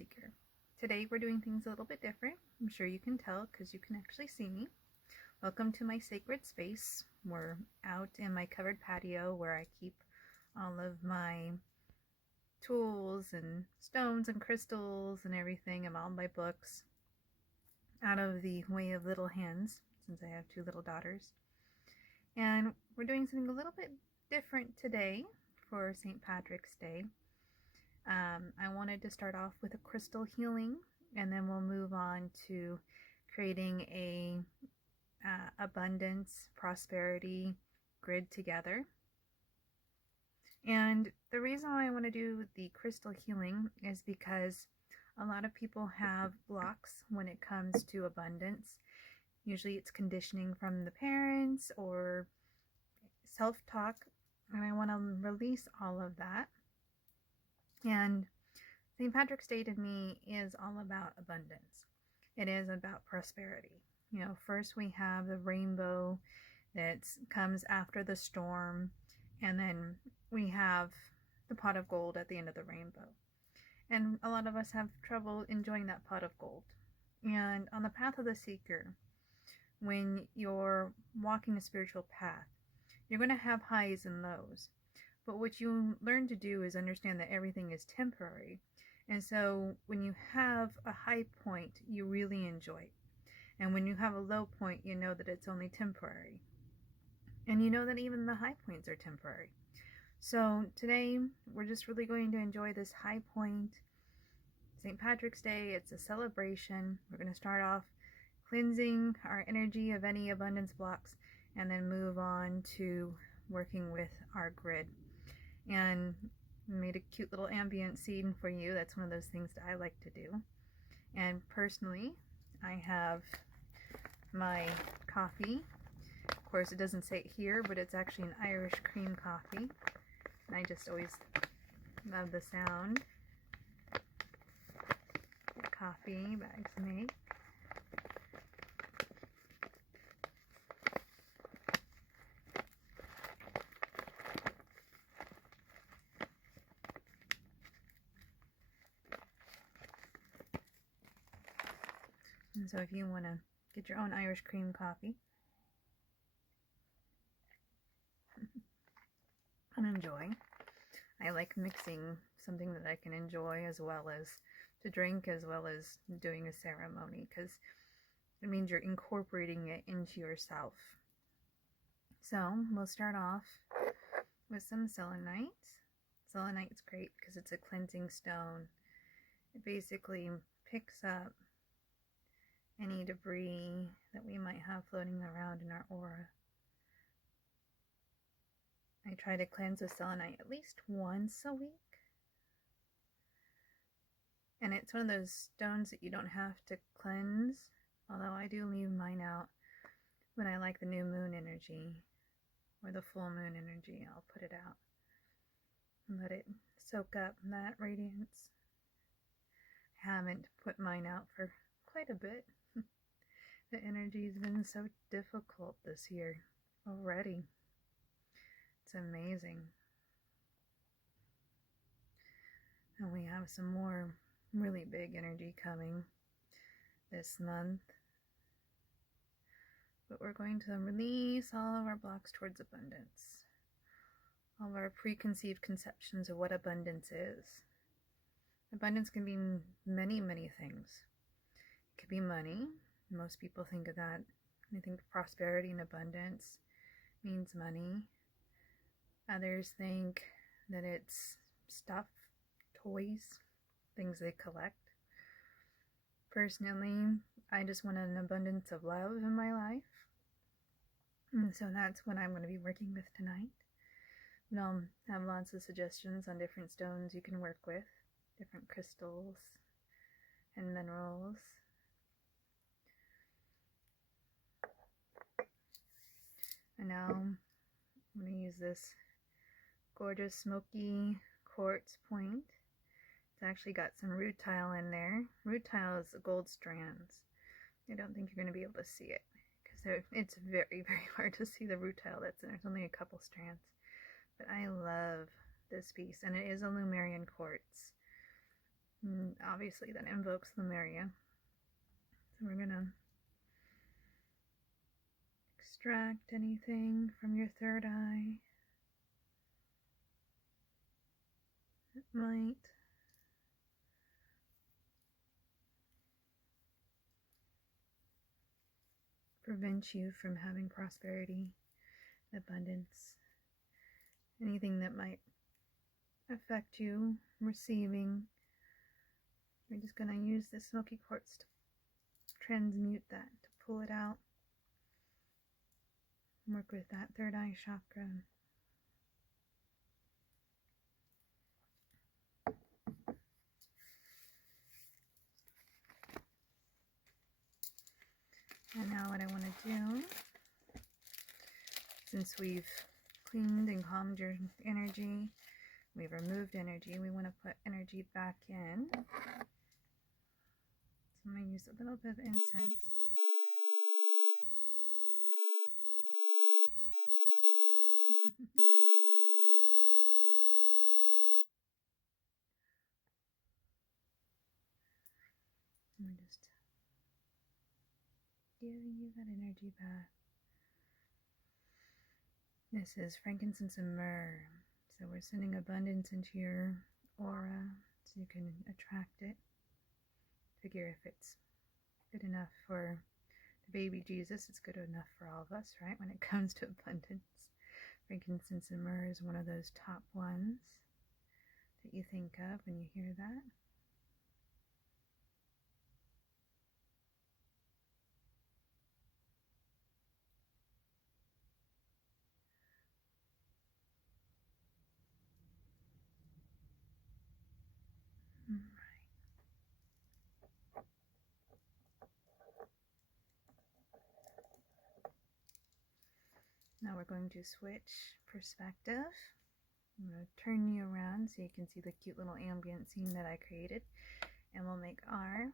Seeker. Today we're doing things a little bit different. I'm sure you can tell because you can actually see me. Welcome to my sacred space. We're out in my covered patio where I keep all of my tools and stones and crystals and everything, and all my books out of the way of little hands, since I have two little daughters. And we're doing something a little bit different today for St. Patrick's Day. I wanted to start off with a crystal healing, and then we'll move on to creating a abundance, prosperity grid together. And the reason why I want to do the crystal healing is because a lot of people have blocks when it comes to abundance. Usually it's conditioning from the parents or self-talk, and I want to release all of that. And St. Patrick's Day to me is all about abundance. It is about prosperity. You know, first we have the rainbow that comes after the storm, and then we have the pot of gold at the end of the rainbow. And a lot of us have trouble enjoying that pot of gold. And on the path of the seeker, when you're walking a spiritual path, you're going to have highs and lows. But what you learn to do is understand that everything is temporary. And so when you have a high point, you really enjoy it. And when you have a low point, you know that it's only temporary. And you know that even the high points are temporary. So today, we're just really going to enjoy this high point. St. Patrick's Day, it's a celebration. We're going to start off cleansing our energy of any abundance blocks, and then move on to working with our grid. And made a cute little ambient scene for you. That's one of those things that I like to do. And personally, I have my coffee. Of course, it doesn't say it here, but it's actually an Irish cream coffee. And I just always love the sound that coffee bags make. And so if you want to get your own Irish cream coffee and enjoy, I like mixing something that I can enjoy as well as to drink, as well as doing a ceremony, because it means you're incorporating it into yourself. So we'll start off with some selenite. Selenite's great because it's a cleansing stone. It basically picks up any debris that we might have floating around in our aura. I try to cleanse with selenite at least once a week. And it's one of those stones that you don't have to cleanse, although I do leave mine out when I like the new moon energy or the full moon energy. I'll put it out and let it soak up that radiance. I haven't put mine out for quite a bit. The energy has been so difficult this year already. It's amazing. And we have some more really big energy coming this month. But we're going to release all of our blocks towards abundance. All of our preconceived conceptions of what abundance is. Abundance can be many, many things. It could be money. Most people think of that. They think prosperity and abundance means money. Others think that it's stuff, toys, things they collect. Personally, I just want an abundance of love in my life. And so that's what I'm going to be working with tonight. And I'll have lots of suggestions on different stones you can work with, different crystals and minerals. And now I'm going to use this gorgeous smoky quartz point. It's actually got some rutile in there. Rutile is gold strands. I don't think you're going to be able to see it because it's very, very hard to see the rutile that's in there. There's only a couple strands. But I love this piece, and it is a Lemurian quartz. And obviously that invokes Lemuria. So we're going to extract anything from your third eye that might prevent you from having prosperity, abundance, anything that might affect you receiving. We're just going to use this smoky quartz to transmute that, to pull it out. Work with that third eye chakra. And now what I want to do, since we've cleaned and calmed your energy, we've removed energy, we want to put energy back in. So I'm going to use a little bit of incense. We're just giving you that energy back. This is frankincense and myrrh. So we're sending abundance into your aura so you can attract it. Figure if it's good enough for the baby Jesus, it's good enough for all of us, right? When it comes to abundance. Frankincense and myrrh is one of those top ones that you think of when you hear that. Now we're going to switch perspective. I'm going to turn you around so you can see the cute little ambient scene that I created. And we'll make our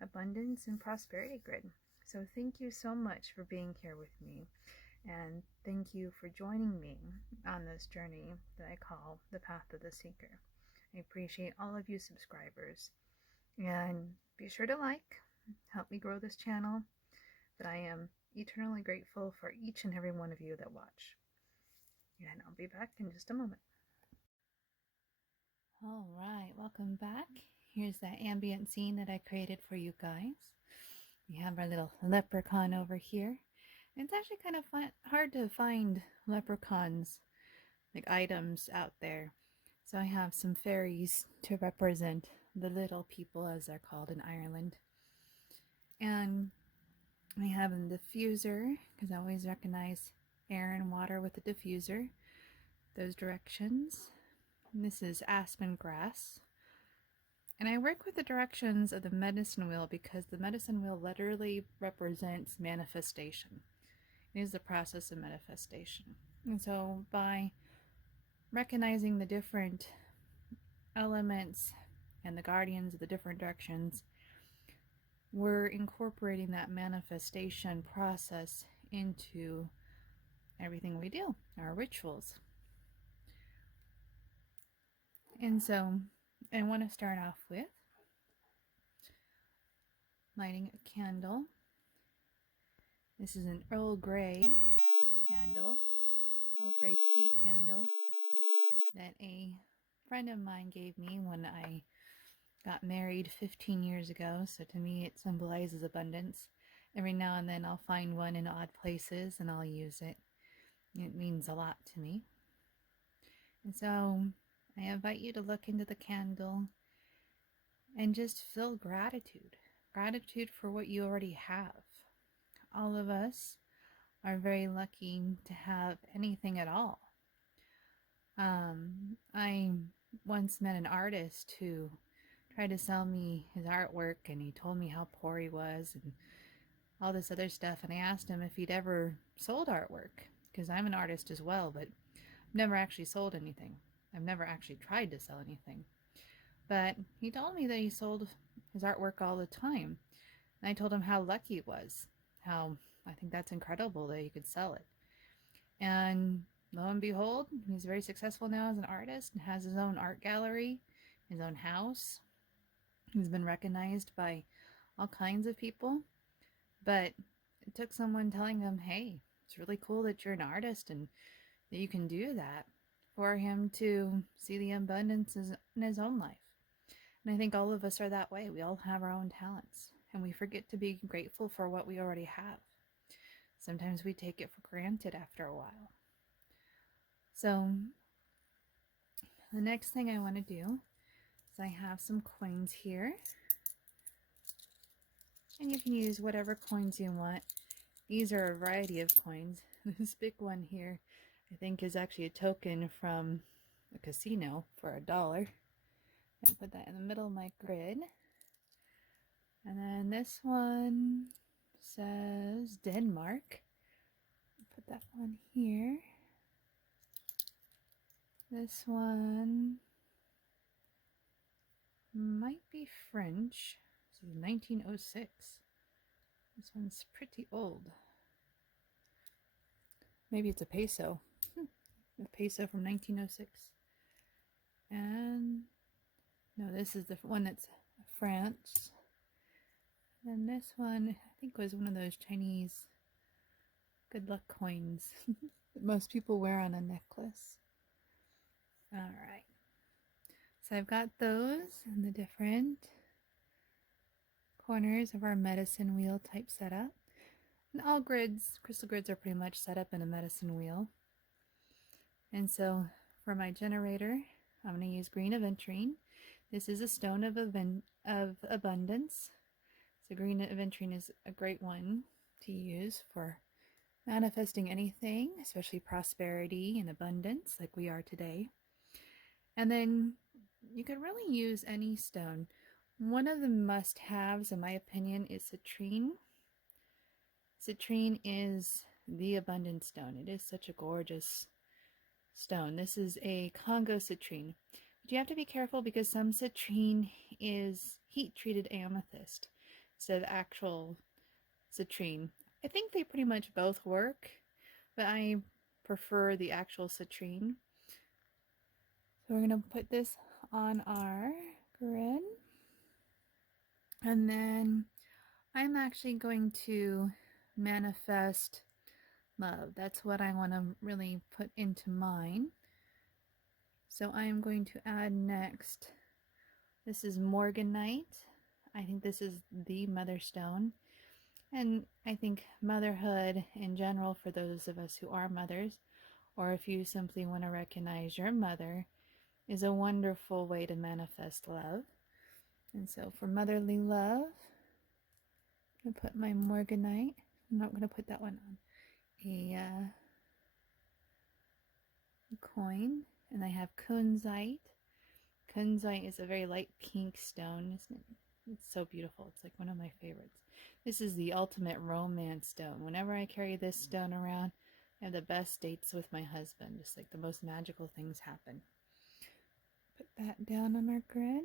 abundance and prosperity grid. So thank you so much for being here with me. And thank you for joining me on this journey that I call the Path of the Seeker. I appreciate all of you subscribers. And be sure to help me grow this channel. But I am eternally grateful for each and every one of you that watch. And I'll be back in just a moment. All right, welcome back. Here's that ambient scene that I created for you guys. We have our little leprechaun over here. It's actually kind of hard to find leprechauns, like items out there. So I have some fairies to represent the little people, as they're called in Ireland. And I have a diffuser, because I always recognize air and water with the diffuser. Those directions. And this is aspen grass. And I work with the directions of the medicine wheel because the medicine wheel literally represents manifestation. It is the process of manifestation. And so by recognizing the different elements and the guardians of the different directions, we're incorporating that manifestation process into everything we do, our rituals. And so I want to start off with lighting a candle. This is an Earl Grey candle, Earl Grey tea candle that a friend of mine gave me when I got married 15 years ago. So to me it symbolizes abundance. Every now and then I'll find one in odd places and I'll use it. It means a lot to me. And so I invite you to look into the candle and just feel gratitude. Gratitude for what you already have. All of us are very lucky to have anything at all. I once met an artist who tried to sell me his artwork, and he told me how poor he was and all this other stuff. And I asked him if he'd ever sold artwork, because I'm an artist as well, but I've never actually sold anything. I've never actually tried to sell anything. But he told me that he sold his artwork all the time. And I told him how lucky it was, how I think that's incredible that he could sell it. And lo and behold, he's very successful now as an artist and has his own art gallery, his own house. He's been recognized by all kinds of people, but it took someone telling him, hey, it's really cool that you're an artist and that you can do that, for him to see the abundance in his own life. And I think all of us are that way. We all have our own talents, and we forget to be grateful for what we already have. Sometimes we take it for granted after a while. So the next thing I want to do is I have some coins here. And you can use whatever coins you want. These are a variety of coins. This big one here, I think, is actually a token from a casino for $1. I put that in the middle of my grid. And then this one says Denmark. Put that one here. This one might be French. This is 1906. This one's pretty old. Maybe it's a peso. A peso from 1906. And no, this is the one that's France. And this one, I think, was one of those Chinese good luck coins that most people wear on a necklace. Alright. So I've got those in the different corners of our medicine wheel type setup. And all grids, crystal grids, are pretty much set up in a medicine wheel. And so for my generator, I'm going to use green aventurine. This is a stone of abundance. So green aventurine is a great one to use for manifesting anything, especially prosperity and abundance like we are today. And then you could really use any stone. One of the must-haves, in my opinion, is citrine. Citrine is the abundance stone. It is such a gorgeous stone. This is a Congo citrine. But you have to be careful because some citrine is heat-treated amethyst instead of actual citrine. I think they pretty much both work, but I prefer the actual citrine. So we're going to put this on our grid. And then I'm actually going to manifest love. That's what I want to really put into mine. So I am going to add next, this is morganite. I think this is the mother stone. And I think motherhood in general, for those of us who are mothers, or if you simply want to recognize your mother, is a wonderful way to manifest love. And so for motherly love, I'm going to put my morganite. I'm not going to put that one on a coin. And I have kunzite. Kunzite is a very light pink stone, isn't it? It's so beautiful. It's like one of my favorites. This is the ultimate romance stone. Whenever I carry this stone around, I have the best dates with my husband. Just like the most magical things happen. Put that down on our grid.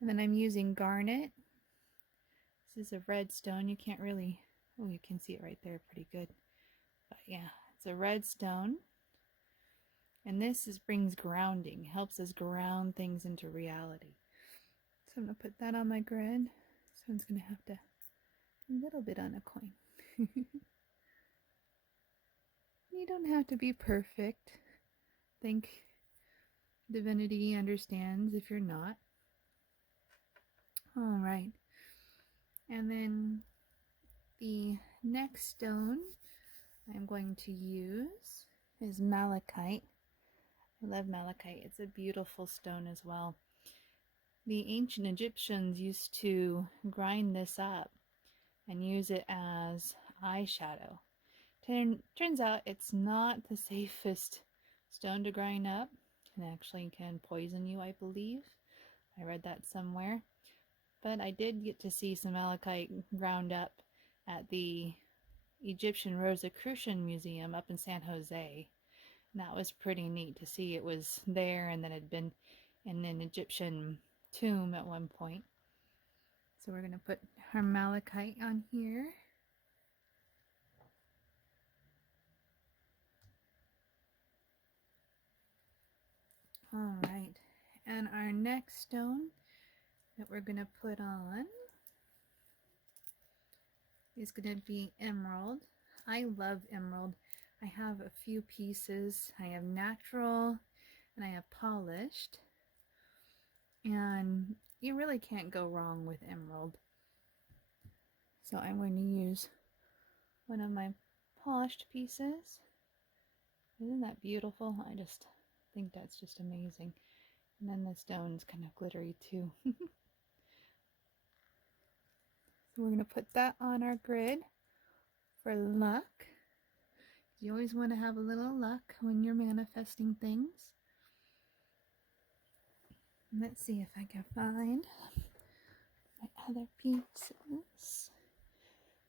And then I'm using garnet. This is a red stone. You can't really, oh, you can see it right there pretty good. But yeah, it's a red stone. And this brings grounding, helps us ground things into reality. So I'm going to put that on my grid. This one's going to have to, a little bit on a coin. You don't have to be perfect. I think divinity understands if you're not. All right. And then the next stone I'm going to use is malachite. I love malachite. It's a beautiful stone as well. The ancient Egyptians used to grind this up and use it as eyeshadow. Turns out it's not the safest stone to grind up. It actually can poison you, I believe. I read that somewhere. But I did get to see some malachite ground up at the Egyptian Rosicrucian Museum up in San Jose. And that was pretty neat to see. It was there and then it had been in an Egyptian tomb at one point. So we're going to put our malachite on here. All right, and our next stone that we're going to put on is going to be emerald. I love emerald. I have a few pieces. I have natural and I have polished, and you really can't go wrong with emerald. So I'm going to use one of my polished pieces. Isn't that beautiful? I just think that's just amazing. And then the stone's kind of glittery too. So we're going to put that on our grid for luck. You always want to have a little luck when you're manifesting things. Let's see if I can find my other pieces.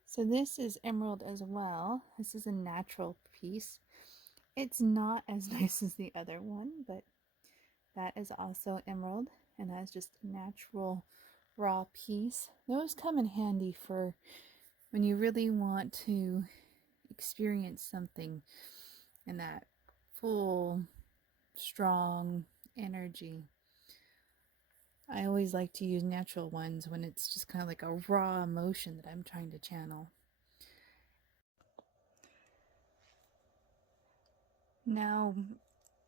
So this is emerald as well. This is a natural piece. It's not as nice as the other one, but that is also emerald, and that's just a natural raw piece. Those come in handy for when you really want to experience something in that full, strong energy. I always like to use natural ones when it's just kind of like a raw emotion that I'm trying to channel. Now,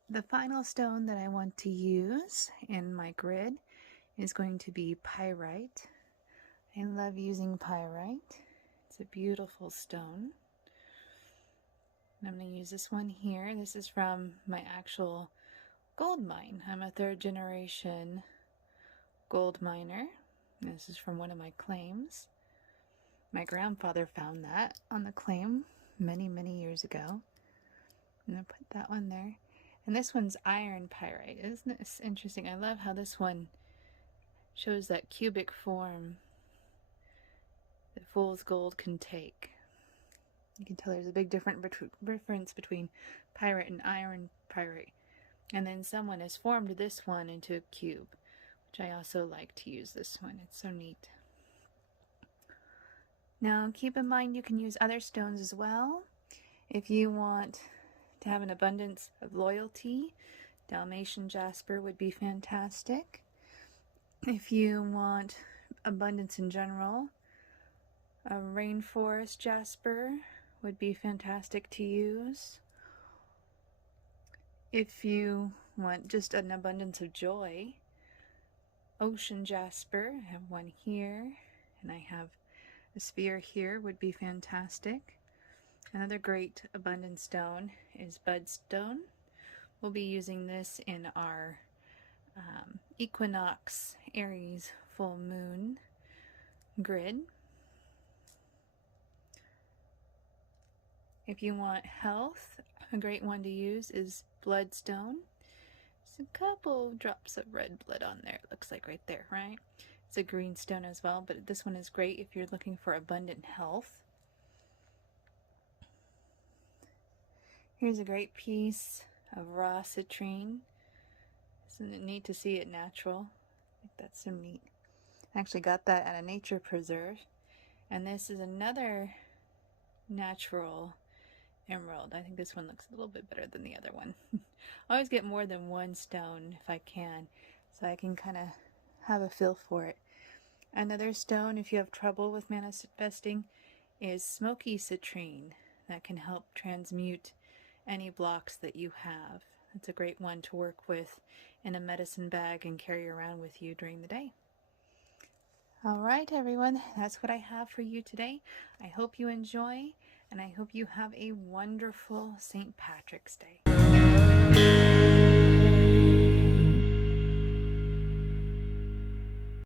the final stone that I want to use in my grid is going to be pyrite. I love using pyrite. It's a beautiful stone. And I'm going to use this one here. This is from my actual gold mine. I'm a 3rd generation gold miner. This is from one of my claims. My grandfather found that on the claim many, many years ago. I'm going to put that one there. And this one's iron pyrite. Isn't this interesting? I love how this one shows that cubic form that fool's gold can take. You can tell there's a big difference between pyrite and iron pyrite. And then someone has formed this one into a cube, which I also like to use this one. It's so neat. Now keep in mind you can use other stones as well. If you want to have an abundance of loyalty, Dalmatian jasper would be fantastic. If you want abundance in general, a rainforest jasper would be fantastic to use. If you want just an abundance of joy, ocean jasper, I have one here, and I have a sphere here, would be fantastic. Another great abundance stone is budstone. We'll be using this in our equinox Aries full moon grid. If you want health, a great one to use is bloodstone. There's a couple drops of red blood on there, it looks like right there, right? It's a green stone as well, but this one is great if you're looking for abundant health. Here's a great piece of raw citrine. Isn't it neat to see it natural? I think that's so neat. I actually got that at a nature preserve. And this is another natural emerald. I think this one looks a little bit better than the other one. I always get more than one stone if I can, so I can kind of have a feel for it. Another stone, if you have trouble with manifesting, is smoky citrine. That can help transmute any blocks that you have. It's a great one to work with in a medicine bag and carry around with you during the day. All right, everyone, that's what I have for you today. I hope you enjoy, and I hope you have a wonderful St. Patrick's Day.